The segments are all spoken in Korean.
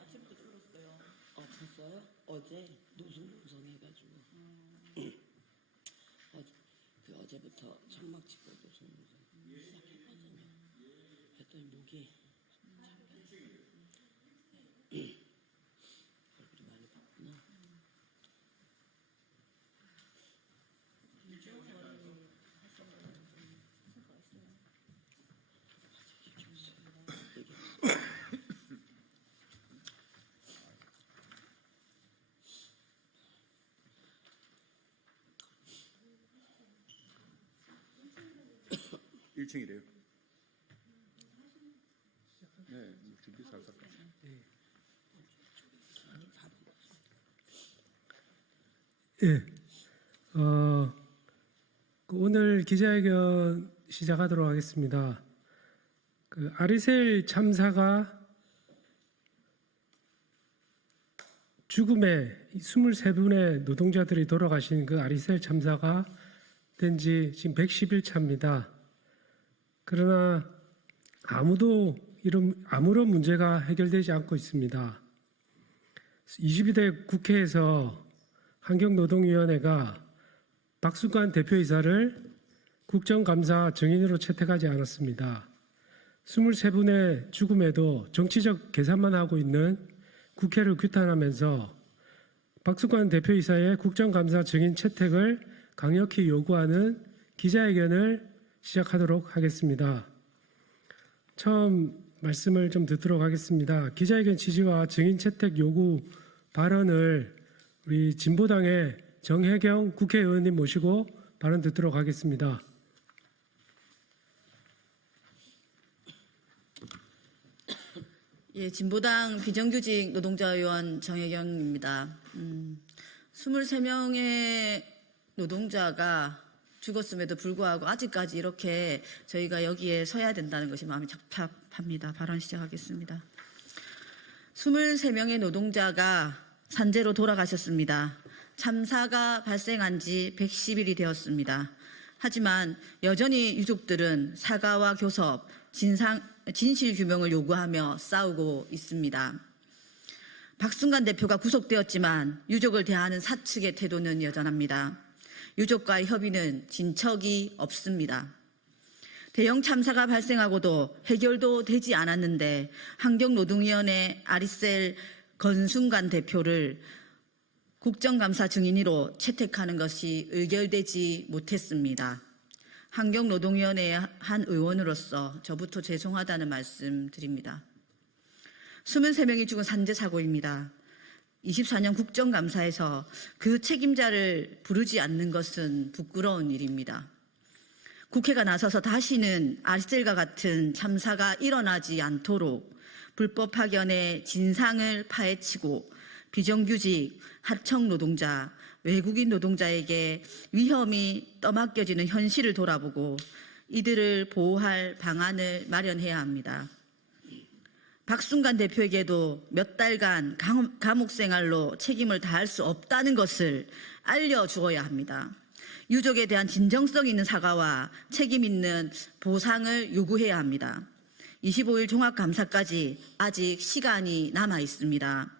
아침부터 졸았어요. 아팠어요? 어제 노숙농성 해가지고 어제부터 청막 치고 노숙농성 시작했거든요. 그랬더니 목이 얼굴이 많이 바쁘나? 이주원을 하신 거는 좀 성과가 있어요. 일층이래요 네, 준비 살살. 예, 오늘 기자회견 시작하도록 하겠습니다. 그 아리셀 참사가 죽음의 23분의 노동자들이 돌아가신 그 아리셀 참사가 된 지 지금 110일 차입니다. 그러나 아무런 문제가 해결되지 않고 있습니다. 22대 국회에서 환경노동위원회가 박수관 대표이사를 국정감사 증인으로 채택하지 않았습니다. 23분의 죽음에도 정치적 계산만 하고 있는 국회를 규탄하면서 박수관 대표이사의 국정감사 증인 채택을 강력히 요구하는 기자회견을 시작하도록 하겠습니다. 처음 말씀을 좀 듣도록 하겠습니다. 기자회견 취지와 증인 채택 요구 발언을 우리 진보당의 정혜경 국회의원님 모시고 발언 듣도록 하겠습니다. 예, 진보당 비정규직 노동자의원 정혜경입니다. 23명의 노동자가 죽었음에도 불구하고 아직까지 이렇게 저희가 여기에 서야 된다는 것이 마음이 착잡합니다. 발언 시작하겠습니다. 23명의 노동자가 산재로 돌아가셨습니다. 참사가 발생한 지 110일이 되었습니다. 하지만 여전히 유족들은 사과와 교섭, 진실 규명을 요구하며 싸우고 있습니다. 박순관 대표가 구속되었지만 유족을 대하는 사측의 태도는 여전합니다. 유족과의 협의는 진척이 없습니다. 대형 참사가 발생하고도 해결도 되지 않았는데 환경노동위원회 아리셀 건순관 대표를 국정감사 증인으로 채택하는 것이 의결되지 못했습니다. 환경노동위원회의 한 의원으로서 저부터 죄송하다는 말씀 드립니다. 23명이 죽은 산재 사고입니다. 24년 국정감사에서 그 책임자를 부르지 않는 것은 부끄러운 일입니다. 국회가 나서서 다시는 아리셀과 같은 참사가 일어나지 않도록 불법 파견의 진상을 파헤치고 비정규직, 하청 노동자, 외국인 노동자에게 위험이 떠맡겨지는 현실을 돌아보고 이들을 보호할 방안을 마련해야 합니다. 박순관 대표에게도 몇 달간 감옥 생활로 책임을 다할 수 없다는 것을 알려주어야 합니다. 유족에 대한 진정성 있는 사과와 책임 있는 보상을 요구해야 합니다. 25일 종합감사까지 아직 시간이 남아 있습니다.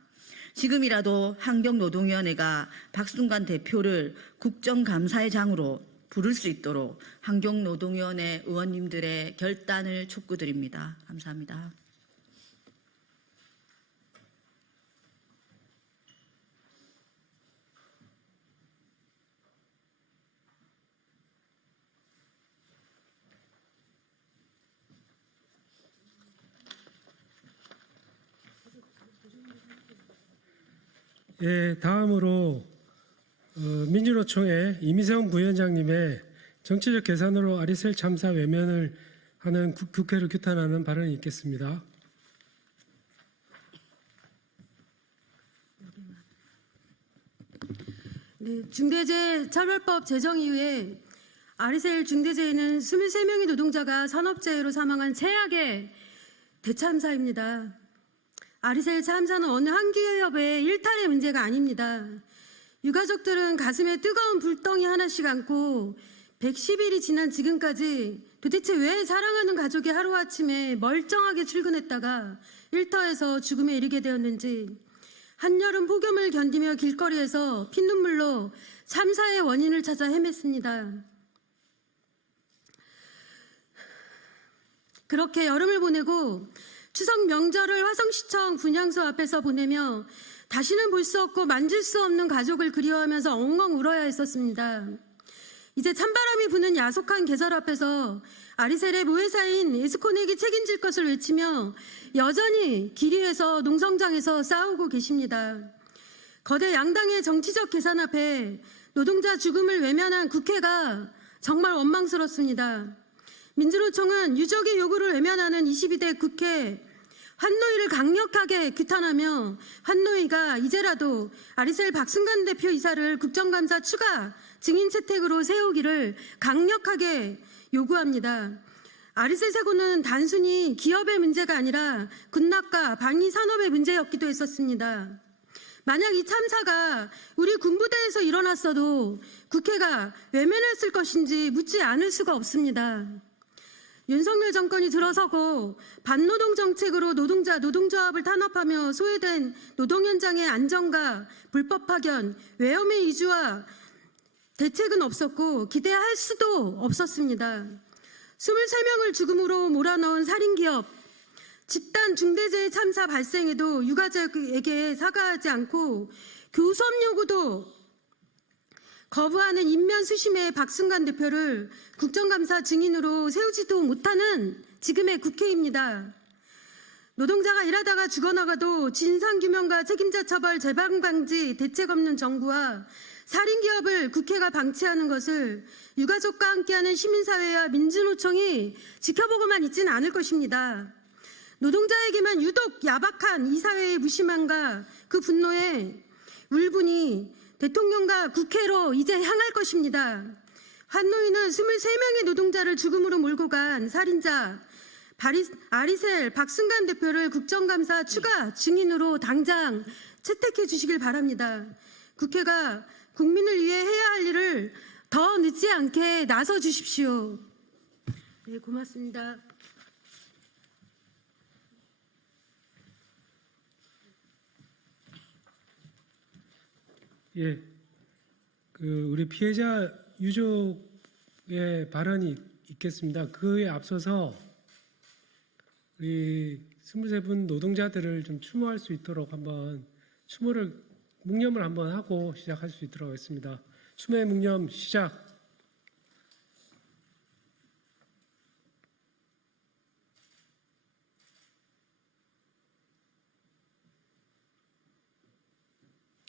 지금이라도 환경노동위원회가 박순관 대표를 국정감사의장으로 부를 수 있도록 환경노동위원회 의원님들의 결단을 촉구드립니다. 감사합니다. 예, 다음으로 민주노총의 이미성 부위원장님의 정치적 계산으로 아리셀 참사 외면을 하는 국회를 규탄하는 발언이 있겠습니다. 네, 중대재해처벌법 제정 이후에 아리셀 중대재해는 23명의 노동자가 산업재해로 사망한 최악의 대참사입니다. 아리셀 참사는 어느 한 기업의 일탈의 문제가 아닙니다. 유가족들은 가슴에 뜨거운 불덩이 하나씩 안고 110일이 지난 지금까지 도대체 왜 사랑하는 가족이 하루아침에 멀쩡하게 출근했다가 일터에서 죽음에 이르게 되었는지, 한여름 폭염을 견디며 길거리에서 피눈물로 참사의 원인을 찾아 헤맸습니다. 그렇게 여름을 보내고 추석 명절을 화성시청 분향소 앞에서 보내며 다시는 볼 수 없고 만질 수 없는 가족을 그리워하면서 엉엉 울어야 했었습니다. 이제 찬바람이 부는 야속한 계절 앞에서 아리셀의 모회사인 에스코넥이 책임질 것을 외치며 여전히 길 위에서 농성장에서 싸우고 계십니다. 거대 양당의 정치적 계산 앞에 노동자 죽음을 외면한 국회가 정말 원망스럽습니다. 민주노총은 유족의 요구를 외면하는 22대 국회 환노위를 강력하게 규탄하며 환노위가 이제라도 아리셀 박승관 대표 이사를 국정감사 추가 증인 채택으로 세우기를 강력하게 요구합니다. 아리셀 사고는 단순히 기업의 문제가 아니라 군락과 방위 산업의 문제였기도 했었습니다. 만약 이 참사가 우리 군부대에서 일어났어도 국회가 외면했을 것인지 묻지 않을 수가 없습니다. 윤석열 정권이 들어서고 반노동 정책으로 노동조합을 탄압하며 소외된 노동 현장의 안정과 불법 파견, 외염의 이주와 대책은 없었고 기대할 수도 없었습니다. 23명을 죽음으로 몰아넣은 살인기업, 집단 중대재해 참사 발생에도 유가족에게 사과하지 않고 교섭 요구도 거부하는 인면수심의 박승관 대표를 국정감사 증인으로 세우지도 못하는 지금의 국회입니다. 노동자가 일하다가 죽어나가도 진상규명과 책임자 처벌, 재방방지, 대책 없는 정부와 살인기업을 국회가 방치하는 것을 유가족과 함께하는 시민사회와 민주노총이 지켜보고만 있지는 않을 것입니다. 노동자에게만 유독 야박한 이 사회의 무심함과 그 분노에 울분이 대통령과 국회로 이제 향할 것입니다. 환노위는 23명의 노동자를 죽음으로 몰고 간 살인자 아리셀 박승관 대표를 국정감사 추가 증인으로 당장 채택해 주시길 바랍니다. 국회가 국민을 위해 해야 할 일을 더 늦지 않게 나서 주십시오. 네, 고맙습니다. 예, 우리 피해자 유족의 발언이 있겠습니다. 그에 앞서서 우리 23분 노동자들을 좀 추모할 수 있도록 한번 묵념을 한번 하고 시작할 수 있도록 하겠습니다. 추모의 묵념 시작.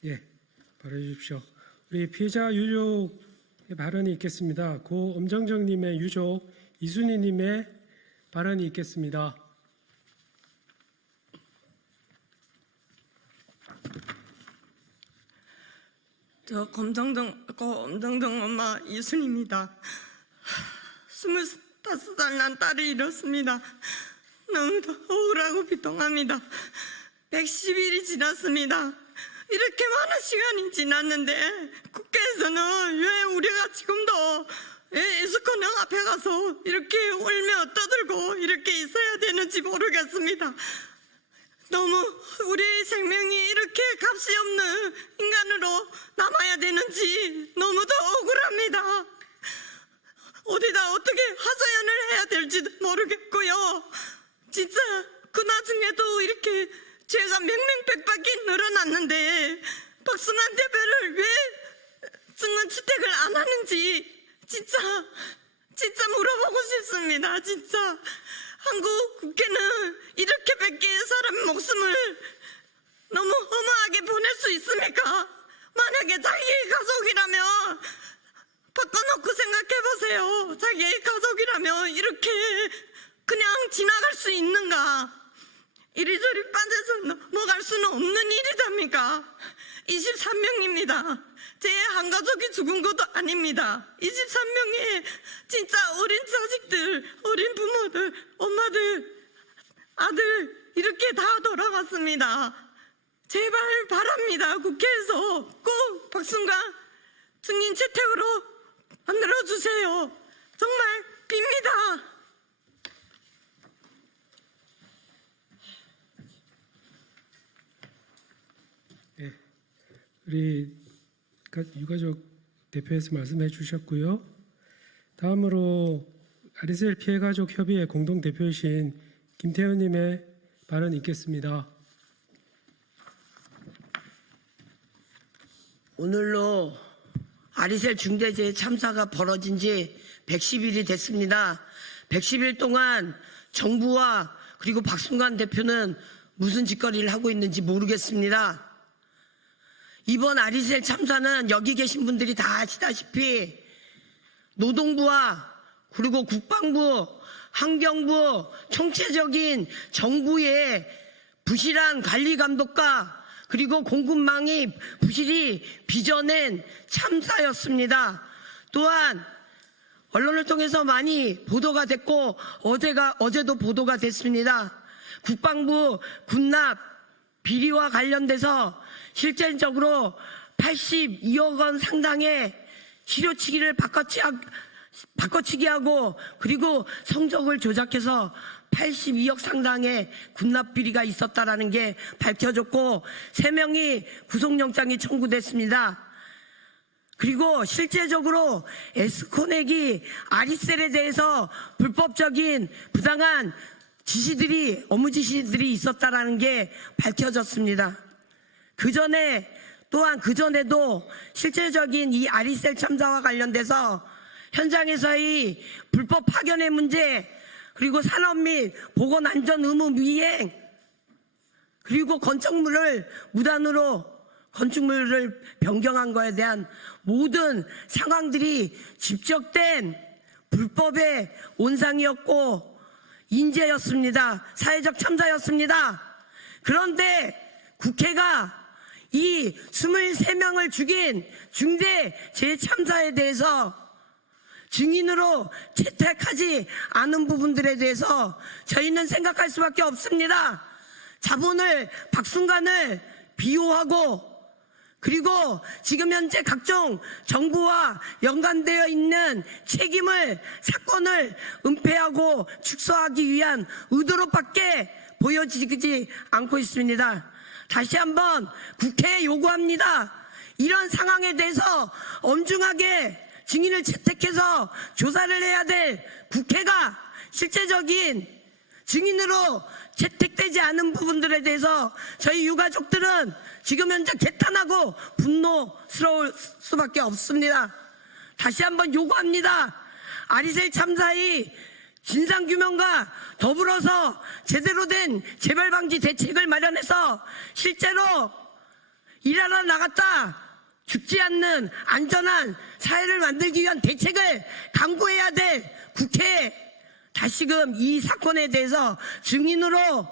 예, 발언해 주십시오. 우리 피해자 유족의 발언이 있겠습니다. 고 엄정정님의 유족 이순희님의 발언이 있겠습니다. 저 검정정 엄마 이순입니다. 25살 난 딸을 잃었습니다. 너무 억울하고 비통합니다. 110일이 지났습니다. 이렇게 많은 시간이 지났는데 국회에서는 왜 우리가 지금도 에스코넥 앞에 가서 이렇게 울며 떠들고 이렇게 있어야 되는지 모르겠습니다. 너무 우리 생명이 이렇게 값이 없는 인간으로 남아야 되는지 너무도 억울합니다. 어디다 어떻게 하소연을 해야 될지도 모르겠고요. 진짜 그 나중에도 이렇게 죄가 명명백백이 늘어났는데 박승환 대표를 왜 증언 채택을 안 하는지 진짜 물어보고 싶습니다. 진짜 한국 국회는 이렇게밖에 사람 목숨을 너무 허무하게 보낼 수 있습니까? 만약에 자기의 가족이라면 바꿔놓고 생각해보세요. 자기의 가족이라면 이렇게 그냥 지나갈 수 있는가? 이리저리 빠져서 넘어갈 수는 없는 일이답니까? 23명입니다. 제 한 가족이 죽은 것도 아닙니다. 23명의 진짜 어린 자식들, 어린 부모들, 엄마들, 아들 이렇게 다 돌아갔습니다. 제발 바랍니다. 국회에서 꼭 박순관 증인 채택으로 만들어 주세요. 정말 빕니다. 우리 유가족 대표에서 말씀해 주셨고요. 다음으로 아리셀 피해가족 협의회 공동 대표이신 김태현님의 발언 있겠습니다. 오늘로 아리셀 중대재해 참사가 벌어진 지 110일이 됐습니다. 110일 동안 정부와 그리고 박순관 대표는 무슨 짓거리를 하고 있는지 모르겠습니다. 이번 아리셀 참사는 여기 계신 분들이 다 아시다시피 노동부와 그리고 국방부, 환경부, 총체적인 정부의 부실한 관리 감독과 그리고 공급망이 부실이 빚어낸 참사였습니다. 또한 언론을 통해서 많이 보도가 됐고 어제도 보도가 됐습니다. 국방부 군납 비리와 관련돼서 실질적으로 82억 원 상당의 시료치기를 바꿔치기하고 그리고 성적을 조작해서 82억 상당의 군납 비리가 있었다라는 게 밝혀졌고 3명이 구속영장이 청구됐습니다. 그리고 실제적으로 에스코넥이 아리셀에 대해서 불법적인 부당한 업무 지시들이 있었다라는 게 밝혀졌습니다. 그전에도 실제적인 이 아리셀 참사와 관련돼서 현장에서의 불법 파견의 문제, 그리고 산업 및 보건안전 의무 미행, 그리고 건축물을 변경한 거에 대한 모든 상황들이 집적된 불법의 온상이었고 인재였습니다. 사회적 참사였습니다. 그런데 국회가 이 23명을 죽인 중대재해참사에 대해서 증인으로 채택하지 않은 부분들에 대해서 저희는 생각할 수밖에 없습니다. 자본을 박순관을 비호하고 그리고 지금 현재 각종 정부와 연관되어 있는 사건을 은폐하고 축소하기 위한 의도로밖에 보여지지 않고 있습니다. 다시 한번 국회에 요구합니다. 이런 상황에 대해서 엄중하게 증인을 채택해서 조사를 해야 될 국회가 실제적인 증인으로 채택되지 않은 부분들에 대해서 저희 유가족들은 지금 현재 개탄하고 분노스러울 수밖에 없습니다. 다시 한번 요구합니다. 아리셀 참사의 진상규명과 더불어서 제대로 된 재발방지 대책을 마련해서 실제로 일하러 나갔다 죽지 않는 안전한 사회를 만들기 위한 대책을 강구해야 될 국회에 다시금 이 사건에 대해서 증인으로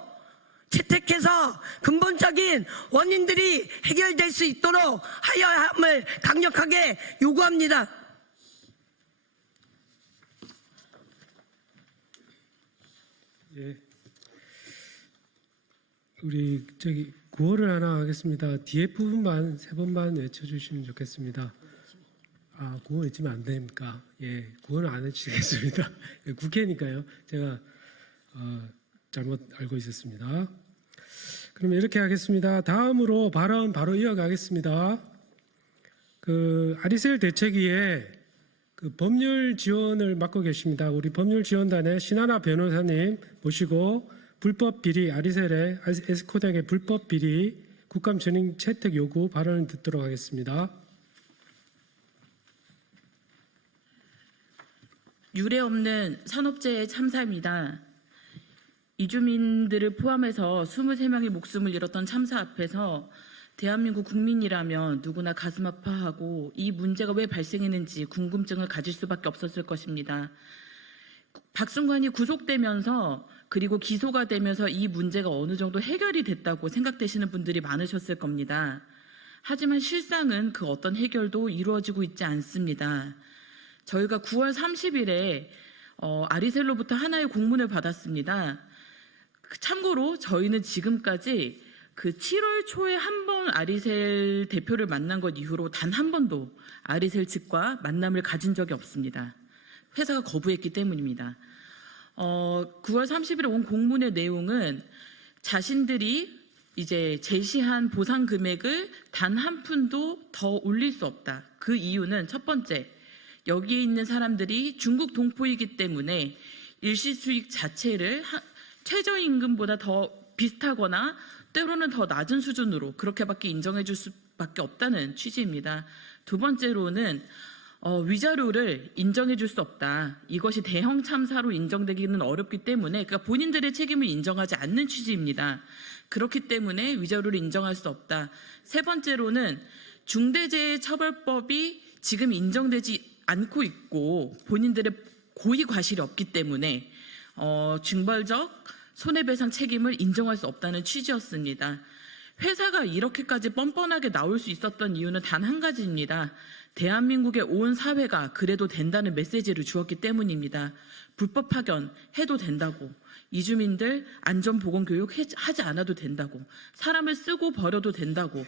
채택해서 근본적인 원인들이 해결될 수 있도록 하여야 함을 강력하게 요구합니다. 예. 우리 구호를 하나 하겠습니다. 뒤에 부분만 3번만 외쳐주시면 좋겠습니다. 구호 외치면 안 됩니까? 예, 구호는 안 외치겠습니다. 국회니까요. 제가 잘못 알고 있었습니다. 그러면 이렇게 하겠습니다. 다음으로 발언 바로 이어가겠습니다. 아리셀 대책위에 법률 지원을 맡고 계십니다. 우리 법률지원단의 신하나 변호사님 모시고 불법 비리, 아리셀의 에스코넥의 불법 비리, 국감 전임 채택 요구 발언을 듣도록 하겠습니다. 유례 없는 산업재해 참사입니다. 이주민들을 포함해서 23명의 목숨을 잃었던 참사 앞에서 대한민국 국민이라면 누구나 가슴 아파하고 이 문제가 왜 발생했는지 궁금증을 가질 수밖에 없었을 것입니다. 박순관이 구속되면서 그리고 기소가 되면서 이 문제가 어느 정도 해결이 됐다고 생각되시는 분들이 많으셨을 겁니다. 하지만 실상은 그 어떤 해결도 이루어지고 있지 않습니다. 저희가 9월 30일에 아리셀로부터 하나의 공문을 받았습니다. 참고로 저희는 지금까지 그 7월 초에 한 번 아리셀 대표를 만난 것 이후로 단 한 번도 아리셀 측과 만남을 가진 적이 없습니다. 회사가 거부했기 때문입니다. 9월 30일에 온 공문의 내용은 자신들이 이제 제시한 보상 금액을 단 한 푼도 더 올릴 수 없다. 그 이유는 첫 번째, 여기에 있는 사람들이 중국 동포이기 때문에 일시 수익 자체를 최저임금보다 더 비슷하거나 때로는 더 낮은 수준으로 그렇게밖에 인정해 줄 수밖에 없다는 취지입니다. 두 번째로는 위자료를 인정해 줄 수 없다. 이것이 대형 참사로 인정되기는 어렵기 때문에 그러니까 본인들의 책임을 인정하지 않는 취지입니다. 그렇기 때문에 위자료를 인정할 수 없다. 세 번째로는 중대재해처벌법이 지금 인정되지 않고 있고 본인들의 고의 과실이 없기 때문에 징벌적 손해배상 책임을 인정할 수 없다는 취지였습니다. 회사가 이렇게까지 뻔뻔하게 나올 수 있었던 이유는 단 한 가지입니다. 대한민국의 온 사회가 그래도 된다는 메시지를 주었기 때문입니다. 불법 파견 해도 된다고, 이주민들 안전보건교육 하지 않아도 된다고, 사람을 쓰고 버려도 된다고,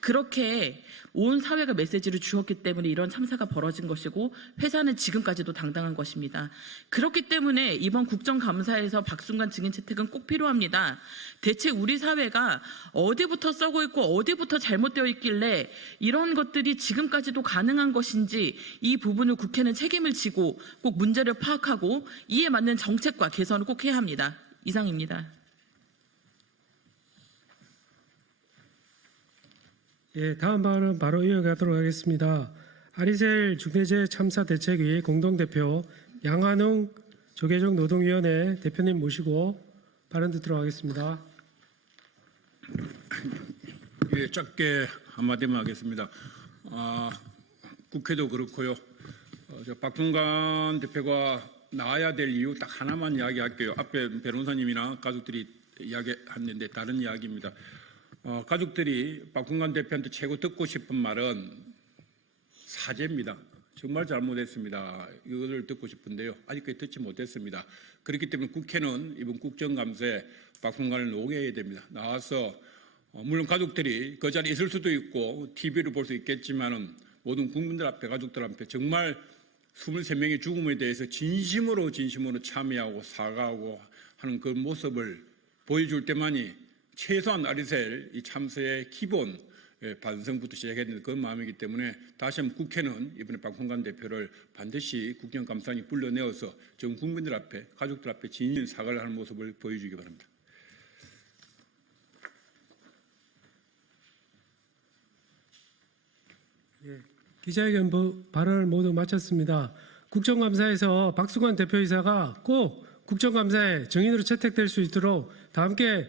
그렇게 온 사회가 메시지를 주었기 때문에 이런 참사가 벌어진 것이고 회사는 지금까지도 당당한 것입니다. 그렇기 때문에 이번 국정감사에서 박순관 증인 채택은 꼭 필요합니다. 대체 우리 사회가 어디부터 썩어 있고 어디부터 잘못되어 있길래 이런 것들이 지금까지도 가능한 것인지 이 부분을 국회는 책임을 지고 꼭 문제를 파악하고 이에 맞는 정책과 개선을 꼭 해야 합니다. 이상입니다. 예, 다음 발언 바로 이어가도록 하겠습니다. 아리셀 중대재해참사대책위 공동대표 양한웅 조계종 노동위원회 대표님 모시고 발언 듣도록 하겠습니다. 예, 짧게 한마디만 하겠습니다. 국회도 그렇고요. 박순관 대표가 나와야 될 이유 딱 하나만 이야기할게요. 앞에 변호사님이나 가족들이 이야기했는데 다른 이야기입니다. 가족들이 박순관 대표한테 최고 듣고 싶은 말은 사죄입니다. 정말 잘못했습니다. 이거를 듣고 싶은데요. 아직까지 듣지 못했습니다. 그렇기 때문에 국회는 이번 국정감사에 박순관을 녹여야 됩니다. 나와서 물론 가족들이 그 자리에 있을 수도 있고 TV를 볼 수 있겠지만은 모든 국민들 앞에 가족들 앞에 정말 23명의 죽음에 대해서 진심으로 참여하고 사과하고 하는 그 모습을 보여줄 때만이 최소한 아리셀 이 참사의 기본 반성부터 시작해야 되는 그런 마음이기 때문에 다시 한번 국회는 이번에 박순관 대표를 반드시 국정감사에 불러내어서 전 국민들 앞에 가족들 앞에 진심 사과를 하는 모습을 보여주기 바랍니다. 예, 기자회견 발언을 모두 마쳤습니다. 국정감사에서 박순관 대표이사가 꼭 국정감사에 증인으로 채택될 수 있도록 다 함께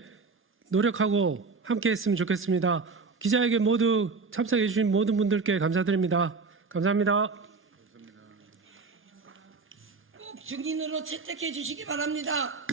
노력하고 함께 했으면 좋겠습니다. 기자회견 모두 참석해 주신 모든 분들께 감사드립니다. 감사합니다. 꼭 증인으로 채택해 주시기 바랍니다.